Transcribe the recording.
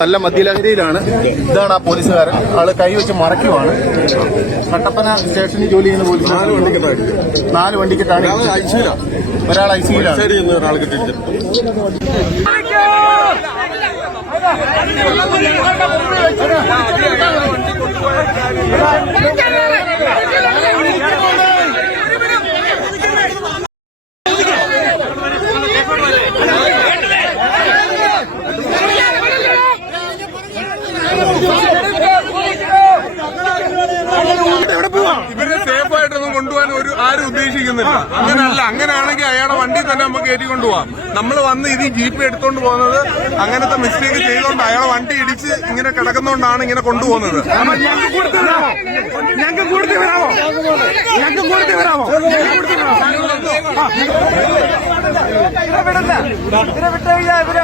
നല്ല മദ്യലഹരിയിലാണ്. ഇതാണ് ആ പോലീസുകാരൻ. ആൾ കൈവച്ച് മറയ്ക്കുവാണ്. കട്ടപ്പന സ്റ്റേഷനിൽ ജോലി ചെയ്യുന്ന പോലീസ് നാല് വണ്ടിക്കെട്ടാണ് ഒരാൾ ഐ സിയിലാണ് നിന്ന് ഒരാൾ കിട്ടിയിട്ട് ഇവരെ സേഫ് ആയിട്ടൊന്നും കൊണ്ടുപോകാൻ ഒരു ആരും ഉദ്ദേശിക്കുന്നില്ല. അങ്ങനെയല്ല അങ്ങനെയാണെങ്കിൽ അയാളെ വണ്ടി തന്നെ നമുക്ക് കയറ്റി കൊണ്ടുപോകാം. നമ്മൾ വന്ന് ഇത് ജീപ്പ് എടുത്തോണ്ട് പോകുന്നത് അങ്ങനത്തെ മിസ്റ്റേക്ക് ചെയ്തുകൊണ്ട് അയാളെ വണ്ടി ഇടിച്ച് ഇങ്ങനെ കിടക്കുന്നോണ്ടാണ് ഇങ്ങനെ കൊണ്ടുപോകുന്നത്. ഞങ്ങൾക്ക് കൂടുതൽ വരാമോ ഞങ്ങൾക്ക് കൂടുതൽ വരാമോ ഇവരെ വിടില്ല ഇവരെ വിട്ട് കഴിഞ്ഞാൽ ഇവർ